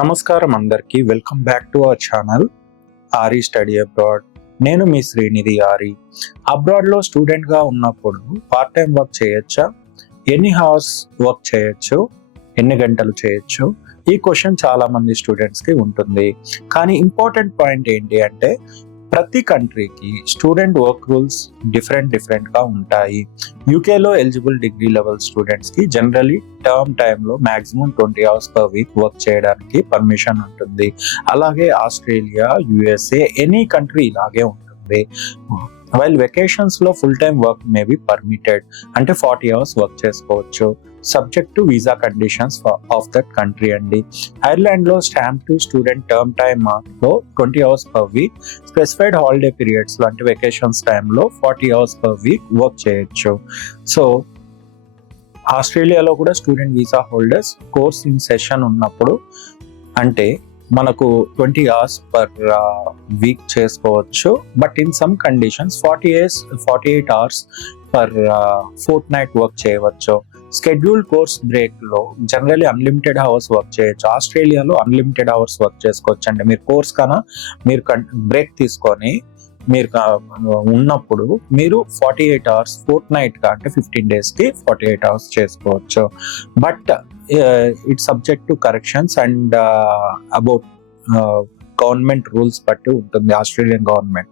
నమస్కారం అందరికీ, welcome back to our channel aari study abroad. నేను మీ శ్రీనిధి ఆరి. అబ్రాడ్లో స్టూడెంట్గా ఉన్నప్పుడు పార్ట్ టైం వర్క్ చేయొచ్చా? ఎన్ని అవర్స్ వర్క్ చేయొచ్చు? ఎన్ని గంటలు చేయొచ్చు? ఈ క్వశ్చన్ చాలా మంది స్టూడెంట్స్కి ఉంటుంది. కానీ ఇంపార్టెంట్ పాయింట్ ఏంటి అంటే, ప్రతి కంట్రీకి స్టూడెంట్ వర్క్ రూల్స్ డిఫరెంట్గా ఉంటాయి. యూకేలో ఎలిజిబుల్ డిగ్రీ లెవెల్ స్టూడెంట్స్కి జనరలీ టర్మ్ టైంలో maximum 20 hours per week work చేయడానికి పర్మిషన్ ఉంటుంది. అలాగే ఆస్ట్రేలియా, యుఎస్ఏ, ఎనీ కంట్రీ ఇలాగే ఉంటుంది. వైల్ వెకేషన్స్ లో full time work may be permitted, అంటే 40 hours వర్క్ చేసుకోవచ్చు, subject to visa conditions of that country అండి. ఐర్లాండ్ లో stamp to student term time లో 20 hours per week, specified holiday periods లో అంటే వెకేషన్స్ టైంలో 40 hours per week వర్క్ చేయొచ్చు. So ఆస్ట్రేలియాలో కూడా student visa holders course in session ఉన్నప్పుడు అంటే మనకు 20 hours per week చేసుకోవచ్చు. But in some conditions 48 hours per fortnight work చేయవచ్చు. స్కెడ్యూల్డ్ కోర్స్ బ్రేక్ లో జనరల్లీ అన్లిమిటెడ్ అవర్స్ వర్క్ చేయొచ్చు. ఆస్ట్రేలియాలో అన్లిమిటెడ్ అవర్స్ వర్క్ చేసుకోవచ్చు అండి. మీరు కోర్స్ కన్నా మీరు బ్రేక్ తీసుకొని మీరు ఉన్నప్పుడు మీరు 48 hours ఫోర్ట్నైట్ గా అంటే 15 days కి 48 hours చేసుకోవచ్చు. But it's subject to corrections and about government rules బట్టి ఉంటుంది. ఆస్ట్రేలియన్ గవర్నమెంట్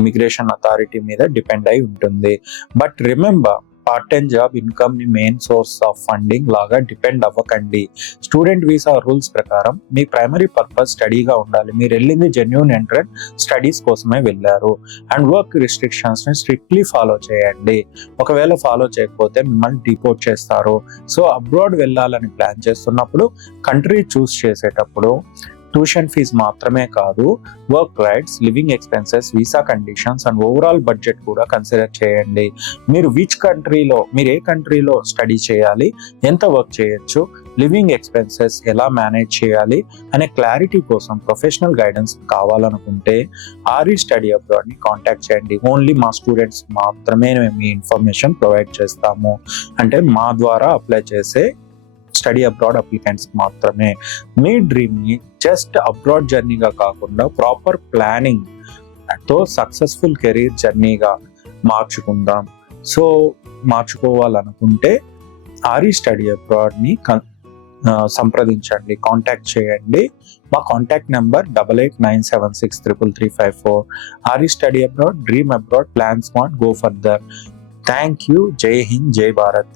ఇమిగ్రేషన్ అథారిటీ మీద డిపెండ్ అయి ఉంటుంది. But remember, part time job income ని మెయిన్ సోర్స్ ఆఫ్ ఫండింగ్ లాగా డిపెండ్ అవ్వకండి. స్టూడెంట్ వీసా రూల్స్ ప్రకారం మీ ప్రైమరీ పర్పస్ స్టడీగా ఉండాలి. మీరు వెళ్ళింది జెన్యూన్ ఎంట్రెన్స్ స్టడీస్ కోసమే వెళ్ళారు. అండ్ వర్క్ రిస్ట్రిక్షన్స్ ని స్ట్రిక్ట్లీ ఫాలో చేయండి. ఒకవేళ ఫాలో చేయకపోతే మిమ్మల్ని డిపోర్ట్ చేస్తారు. సో అబ్రాడ్ వెళ్ళాలని ప్లాన్ చేస్తున్నప్పుడు, కంట్రీ చూస్ చేసేటప్పుడు ట్యూషన్ ఫీజ్ మాత్రమే కాదు, work rights, living expenses, visa conditions and overall budget కూడా కన్సిడర్ చేయండి. మీరు ఏ కంట్రీలో స్టడీ చేయాలి, ఎంత వర్క్ చేయొచ్చు, లివింగ్ ఎక్స్పెన్సెస్ ఎలా మేనేజ్ చేయాలి అనే క్లారిటీ కోసం ప్రొఫెషనల్ గైడెన్స్ కావాలనుకుంటే ఆరి స్టడీ అబ్రాడ్ ని కాంటాక్ట్ చేయండి. ఓన్లీ మా స్టూడెంట్స్ మాత్రమే మేము ఈ ఇన్ఫర్మేషన్ ప్రొవైడ్ చేస్తాము. అంటే మా ద్వారా అప్లై చేసే స్టడీ అబ్రాడ్ అప్లికెంట్స్ మాత్రమే. మీ డ్రీమ్ ని జస్ట్ అబ్రాడ్ జర్నీగా కాకుండా ప్రాపర్ ప్లానింగ్ తో సక్సెస్ఫుల్ కెరీర్ జర్నీగా మార్చుకుందాం. సో మార్చుకోవాలనుకుంటే ఆరి స్టడీ అబ్రాడ్ ని సంప్రదించండి, కాంటాక్ట్ చేయండి. మా contact number 8897633354. Aari study abroad, dream abroad, plan smart, go further. Thank you. జై హింద్, జై భారత్.